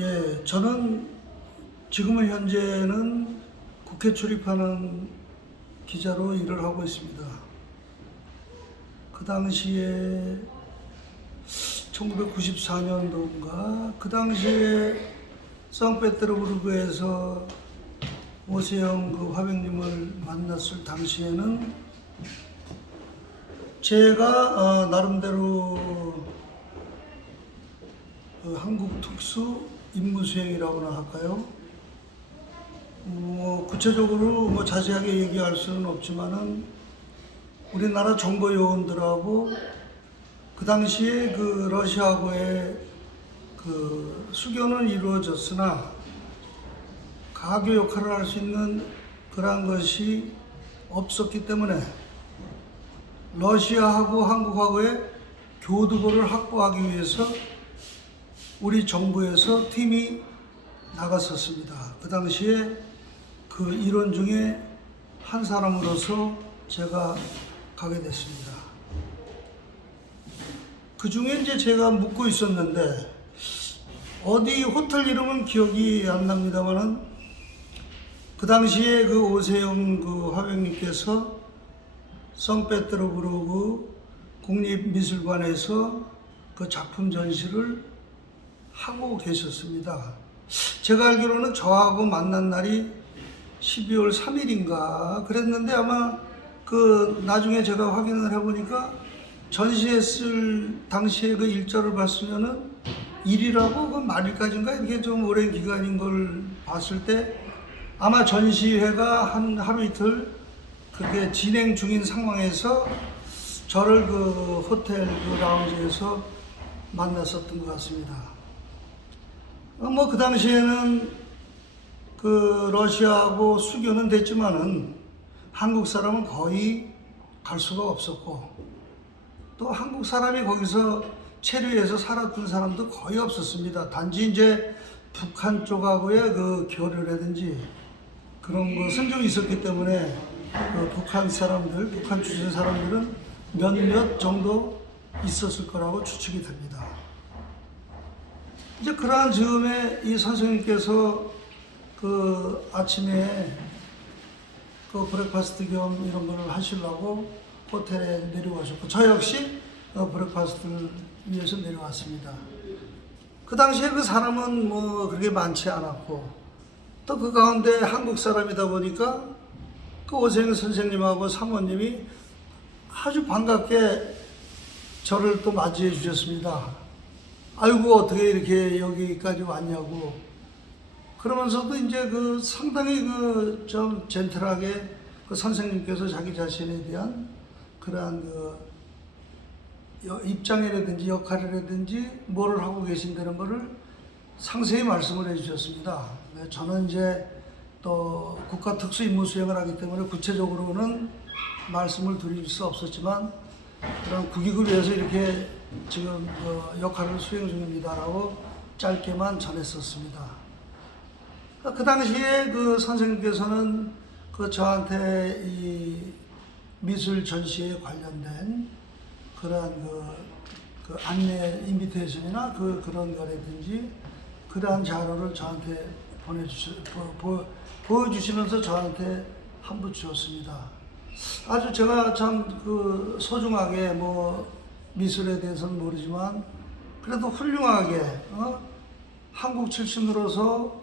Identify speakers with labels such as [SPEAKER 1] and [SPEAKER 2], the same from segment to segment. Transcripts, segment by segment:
[SPEAKER 1] 예, 저는 지금은 현재는 국회 출입하는 기자로 일을 하고 있습니다. 그 당시에 1994년도인가 그 당시에 성페테르부르크에서 오세영 그 화백님을 만났을 당시에는 제가 어, 나름대로 그 한국 특수 임무 수행이라고나 할까요? 뭐 구체적으로 뭐 자세하게 얘기할 수는 없지만은 우리나라 정보 요원들하고 그 당시에 그 러시아하고의 그 수교는 이루어졌으나 가교 역할을 할 수 있는 그러한 것이 없었기 때문에 러시아하고 한국하고의 교두보를 확보하기 위해서 우리 정부에서 팀이 나갔었습니다. 그 당시에 그 일원 중에 한 사람으로서 제가 가게 됐습니다. 그 중에 이제 제가 묻고 있었는데 어디 호텔 이름은 기억이 안 납니다만은 그 당시에 그 오세영 그 화백님께서 성페트로브르크 국립미술관에서 그 작품 전시를 하고 계셨습니다. 제가 알기로는 저하고 만난 날이 12월 3일인가 그랬는데 아마 그 나중에 제가 확인을 해보니까 전시했을 당시에 그 일자를 봤으면은 일이라고 그 말일까지인가 이렇게 좀 오랜 기간인 걸 봤을 때 아마 전시회가 한 하루 이틀 그게 진행 중인 상황에서 저를 그 호텔 그 라운지에서 만났었던 것 같습니다. 뭐 그 당시에는 그 러시아하고 수교는 됐지만은 한국 사람은 거의 갈 수가 없었고 또 한국 사람이 거기서 체류해서 살았던 사람도 거의 없었습니다. 단지 이제 북한 쪽하고의 그 교류라든지 그런 것은 좀 있었기 때문에 그 북한 사람들, 북한 출신 사람들은 몇몇 정도 있었을 거라고 추측이 됩니다. 이제 그러한 즈음에 이 선생님께서 그 아침에 그 브렉파스트 겸 이런 걸 하시려고 호텔에 내려오셨고 저 역시 어, 브렉파스트를 위해서 내려왔습니다. 그 당시에 그 사람은 뭐 그렇게 많지 않았고 또 그 가운데 한국 사람이다 보니까 그 오세영 선생님하고 사모님이 아주 반갑게 저를 또 맞이해 주셨습니다. 아이고 어떻게 이렇게 여기까지 왔냐고 그러면서도 이제 그 상당히 그 좀 젠틀하게 그 선생님께서 자기 자신에 대한 그러한 그 여- 입장이라든지 역할이라든지 뭐를 하고 계신다는 거를 상세히 말씀을 해주셨습니다. 네, 저는 이제 또 국가 특수 임무 수행을 하기 때문에 구체적으로는 말씀을 드릴 수 없었지만 그런 국익을 위해서 이렇게 지금 그 역할을 수행 중입니다라고 짧게만 전했었습니다. 그 당시에 그 선생님께서는 그 저한테 이 미술 전시에 관련된 그러한 그, 그 안내 인비테이션이나 그 그런 거라든지 그러한 자료를 저한테 보내주시 보, 보, 보여주시면서 저한테 한부 주었습니다. 아주 제가 참 그 소중하게 뭐 미술에 대해서는 모르지만 그래도 훌륭하게 어? 한국 출신으로서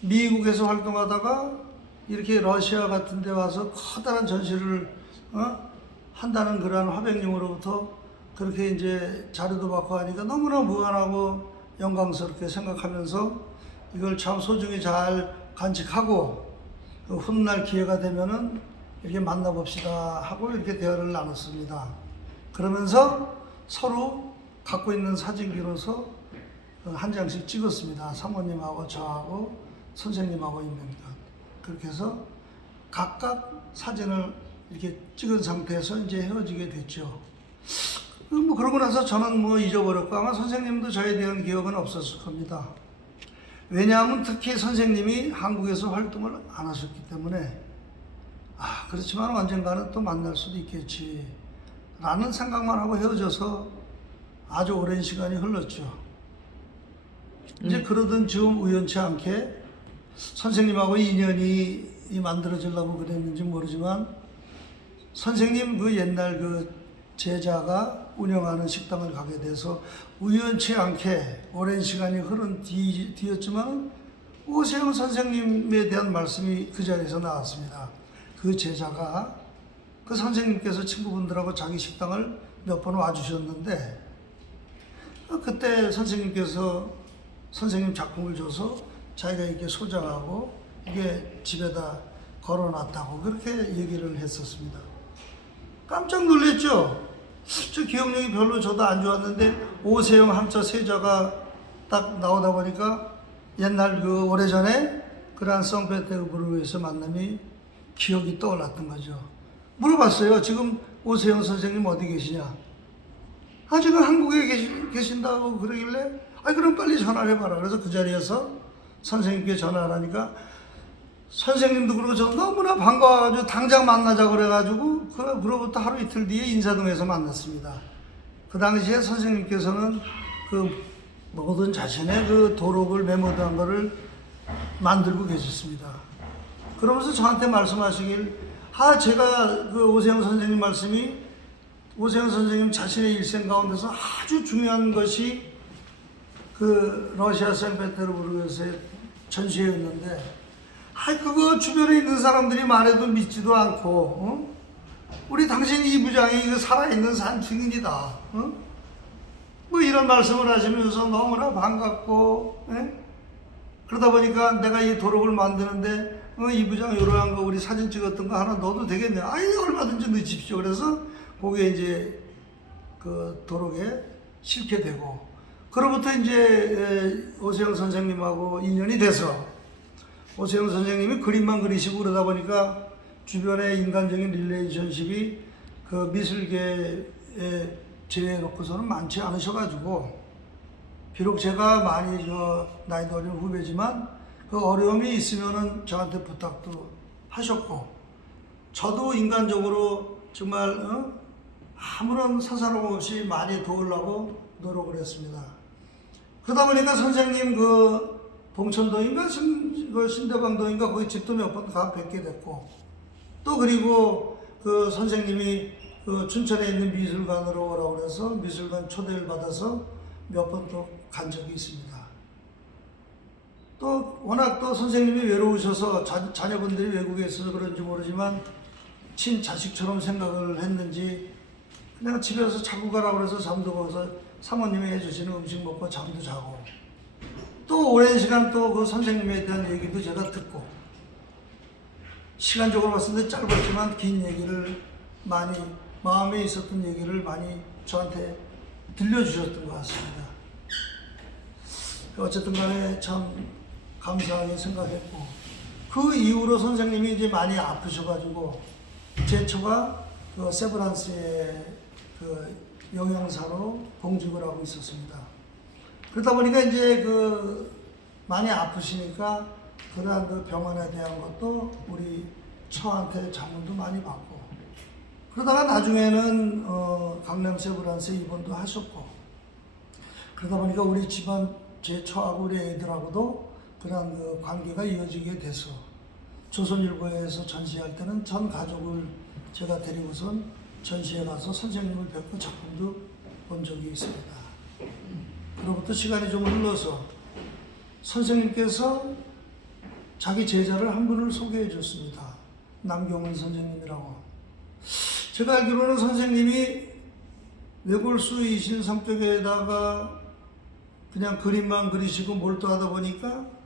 [SPEAKER 1] 미국에서 활동하다가 이렇게 러시아 같은 데 와서 커다란 전시를 어? 한다는 그러한 화백님으로부터 그렇게 이제 자료도 받고 하니까 너무나 무한하고 영광스럽게 생각하면서 이걸 참 소중히 잘 간직하고 그 훗날 기회가 되면은 이렇게 만나봅시다 하고 이렇게 대화를 나눴습니다. 그러면서 서로 갖고 있는 사진기로서 어, 한 장씩 찍었습니다. 사모님하고 저하고 선생님하고 있는 것. 그렇게 해서 각각 사진을 이렇게 찍은 상태에서 이제 헤어지게 됐죠. 그뭐 그러고 나서 저는 뭐 잊어버렸고 아마 선생님도 저에 대한 기억은 없었을 겁니다. 왜냐하면 특히 선생님이 한국에서 활동을 안 하셨기 때문에 아 그렇지만 언젠가는 또 만날 수도 있겠지 라는 생각만 하고 헤어져서 아주 오랜 시간이 흘렀죠. 이제 그러던 즈음 우연치 않게 선생님하고 인연이 이 만들어지려고 그랬는지 모르지만 선생님 그 옛날 그 제자가 운영하는 식당을 가게 돼서 우연치 않게 오랜 시간이 흐른 뒤, 뒤였지만 오세영 선생님에 대한 말씀이 그 자리에서 나왔습니다. 그 제자가 그 선생님께서 친구분들하고 자기 식당을 몇 번 와주셨는데 어, 그때 선생님께서 선생님 작품을 줘서 자기가 이렇게 소장하고 이게 집에다 걸어놨다고 그렇게 얘기를 했었습니다. 깜짝 놀랐죠? 저 기억력이 별로 저도 안 좋았는데 오세영 함자 세자가 딱 나오다 보니까 옛날 그 오래전에 그러한 성페테르부르크에서 만남이 기억이 떠올랐던 거죠. 물어봤어요. 지금 오세영 선생님 어디 계시냐? 아 지금 한국에 계시, 계신다고 그러길래 아 그럼 빨리 전화를 해봐라. 그래서 그 자리에서 선생님께 전화를 하니까 선생님도 그러고 저 너무나 반가워가지고 당장 만나자 그래가지고 그, 그로부터 하루 이틀 뒤에 인사동에서 만났습니다. 그 당시에 선생님께서는 그 모든 자신의 그 도록을 메모한 거를 만들고 계셨습니다. 그러면서 저한테 말씀하시길 아 제가 그 오세영 선생님 말씀이 오세영 선생님 자신의 일생 가운데서 아주 중요한 것이 그 러시아 생페테르부르크에서의 전시회였는데 아 그거 주변에 있는 사람들이 말해도 믿지도 않고 어? 우리 당신 이 부장이 그 살아있는 산 증인이다 어? 뭐 이런 말씀을 하시면서 너무나 반갑고 예? 그러다 보니까 내가 이 도록을 만드는데 어, 이 부장 요러한 거 우리 사진 찍었던 거 하나 넣어도 되겠네. 아이 얼마든지 넣으십시오. 그래서 그게 이제 그 도록에 실게 되고. 그로부터 이제 에, 오세영 선생님하고 인연이 돼서 오세영 선생님이 그림만 그리시고 그러다 보니까 주변의 인간적인 릴레이션십이 그 미술계에 제외해놓고서는 많지 않으셔가지고 비록 제가 많이 저 나이도 어린 후배지만 그 어려움이 있으면은 저한테 부탁도 하셨고 저도 인간적으로 정말 어? 아무런 사사로움 없이 많이 도우려고 노력을 했습니다. 그러다 보니까 선생님 그 봉천동인가 신, 그 신대방동인가 거기 집도 몇 번 가 뵙게 됐고 또 그리고 그 선생님이 그 춘천에 있는 미술관으로 오라고 그래서 미술관 초대를 받아서 몇 번 또 간 적이 있습니다. 또 워낙 또 선생님이 외로우셔서 자, 자녀분들이 외국에 있어서 그런지 모르지만 친자식처럼 생각을 했는지 내가 집에서 자고 가라고 그래서 잠도 거서 사모님이 해주시는 음식 먹고 잠도 자고 또 오랜 시간 또 그 선생님에 대한 얘기도 제가 듣고 시간적으로 봤을 때 짧았지만 긴 얘기를 많이 마음에 있었던 얘기를 많이 저한테 들려주셨던 것 같습니다. 어쨌든 간에 참 감사하게 생각했고 그 이후로 선생님이 이제 많이 아프셔가지고 제 처가 그 세브란스의 그 영양사로 공직을 하고 있었습니다. 그러다 보니까 이제 그 많이 아프시니까 그러한 그 병원에 대한 것도 우리 처한테 자문도 많이 받고 그러다가 나중에는 어 강남 세브란스 입원도 하셨고 그러다 보니까 우리 집안 제 처하고 우리 애들하고도 그러한 그 관계가 이어지게 돼서 조선일보에서 전시할 때는 전 가족을 제가 데리고선 전시회 가서 선생님을 뵙고 작품도 본 적이 있습니다. 그로부터 시간이 좀 흘러서 선생님께서 자기 제자를 한 분을 소개해 줬습니다. 남경원 선생님이라고. 제가 알기로는 선생님이 외골수 이신 성격에다가 그냥 그림만 그리시고 몰두하다 보니까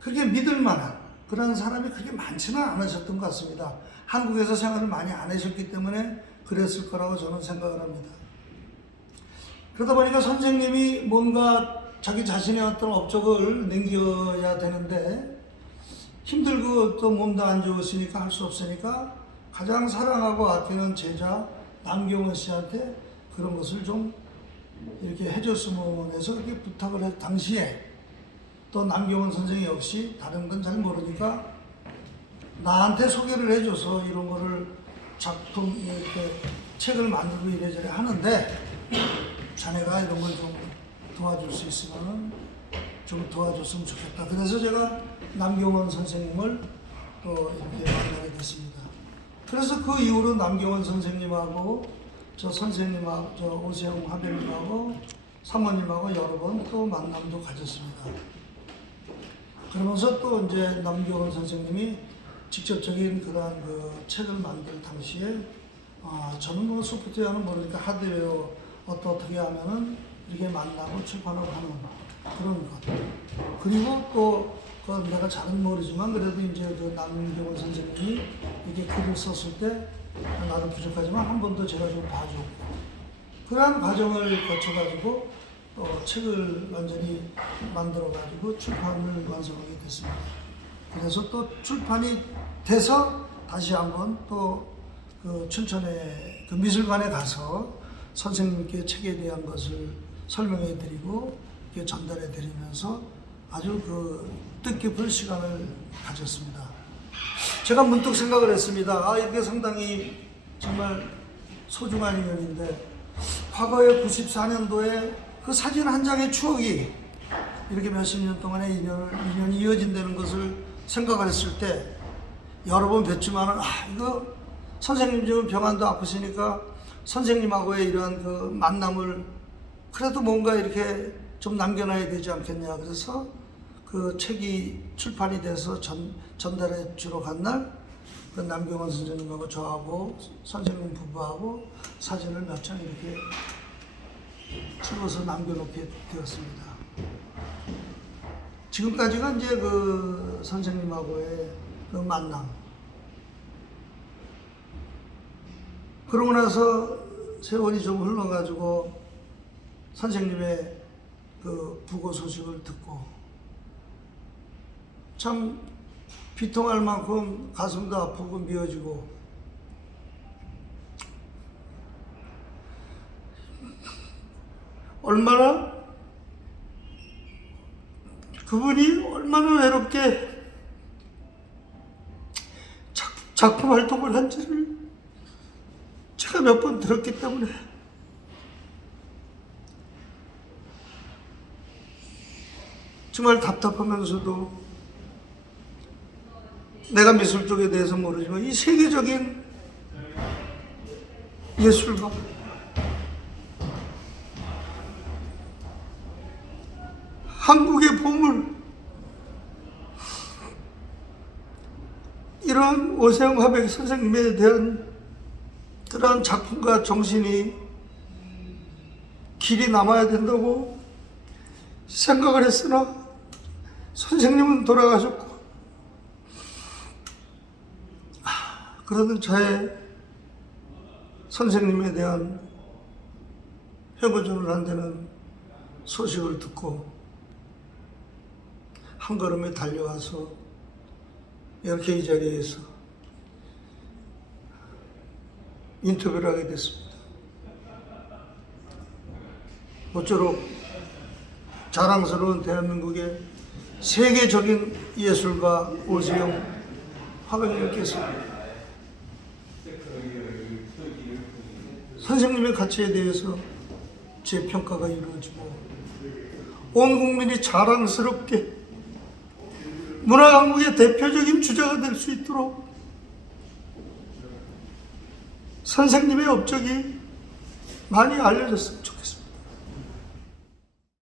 [SPEAKER 1] 그렇게 믿을 만한 그런 사람이 그렇게 많지는 않으셨던 것 같습니다. 한국에서 생활을 많이 안 하셨기 때문에 그랬을 거라고 저는 생각을 합니다. 그러다 보니까 선생님이 뭔가 자기 자신의 어떤 업적을 남겨야 되는데 힘들고 또 몸도 안 좋으시니까 할 수 없으니까 가장 사랑하고 아끼는 제자 남경원 씨한테 그런 것을 좀 이렇게 해줬으면 해서 그렇게 부탁을 했 당시에 또 남경원 선생이 역시 다른 건 잘 모르니까 나한테 소개를 해줘서 이런 거를 작품 이렇게 책을 만들고 이래저래 하는데 자네가 이런 걸 좀 도와줄 수 있으면 좀 도와줬으면 좋겠다. 그래서 제가 남경원 선생님을 또 이렇게 만나게 됐습니다. 그래서 그 이후로 남경원 선생님하고 저 선생님하고 저 오세영 화배님하고 사모님하고 여러 번 또 만남도 가졌습니다. 그러면서 또 이제 남경원 선생님이 직접적인 그러한 그 책을 만들 당시에 아 저는 뭐 소프트웨어는 모르니까 하드웨어 어떻게 하면은 이렇게 만나고 출판하고 하는 그런 것. 그리고 또 그 내가 잘은 모르지만 그래도 이제 그 남경원 선생님이 이게 글을 썼을 때 나도 부족하지만 한 번 더 제가 좀 봐줬고 그러한 과정을 거쳐가지고 또 책을 완전히 만들어 가지고 출판을 완성하게 됐습니다. 그래서 또 출판이 돼서 다시 한번 또그 춘천에 그 미술관에 가서 선생님께 책에 대한 것을 설명해 드리고 전달해 드리면서 아주 그 뜻깊은 시간을 가졌습니다. 제가 문득 생각을 했습니다. 아, 이게 상당히 정말 소중한 인연인데, 과거에 94년도에 그 사진 한 장의 추억이 이렇게 몇십 년 동안의 인연을, 인연이 이어진다는 것을 생각을 했을 때, 여러 번 뵀지만은, 아, 이거 선생님 지금 병환도 아프시니까 선생님하고의 이러한 그 만남을 그래도 뭔가 이렇게 좀 남겨놔야 되지 않겠냐. 그래서 그 책이 출판이 돼서 전, 전달해 주러 간 날, 그 남경원 선생님하고 저하고 선생님 부부하고 사진을 몇 장 이렇게 찍어서 남겨놓게 되었습니다. 지금까지가 이제 그 선생님하고의 그 만남. 그러고 나서 세월이 좀 흘러가지고 선생님의 그 부고 소식을 듣고 참 비통할 만큼 가슴도 아프고 미어지고 얼마나? 그분이 얼마나 외롭게 작- 작품 활동을 한지를 제가 몇 번 들었기 때문에. 정말 답답하면서도 내가 미술 쪽에 대해서 모르지만 이 세계적인 예술가 한국의 보물. 이런 오세영 화백 선생님에 대한 그러한 작품과 정신이 길이 남아야 된다고 생각을 했으나 선생님은 돌아가셨고 그러던 저의 선생님에 대한 회고전을 한다는 소식을 듣고 한 걸음에 달려와서 이렇게 이 자리에서 인터뷰를 하게 됐습니다. 모쪼록 자랑스러운 대한민국의 세계적인 예술가 오세영 화백님께서 선생님의 가치에 대해서 재평가가 이루어지고 온 국민이 자랑스럽게 문화 강국의 대표적인 주자가 될 수 있도록 선생님의 업적이 많이 알려졌으면 좋겠습니다.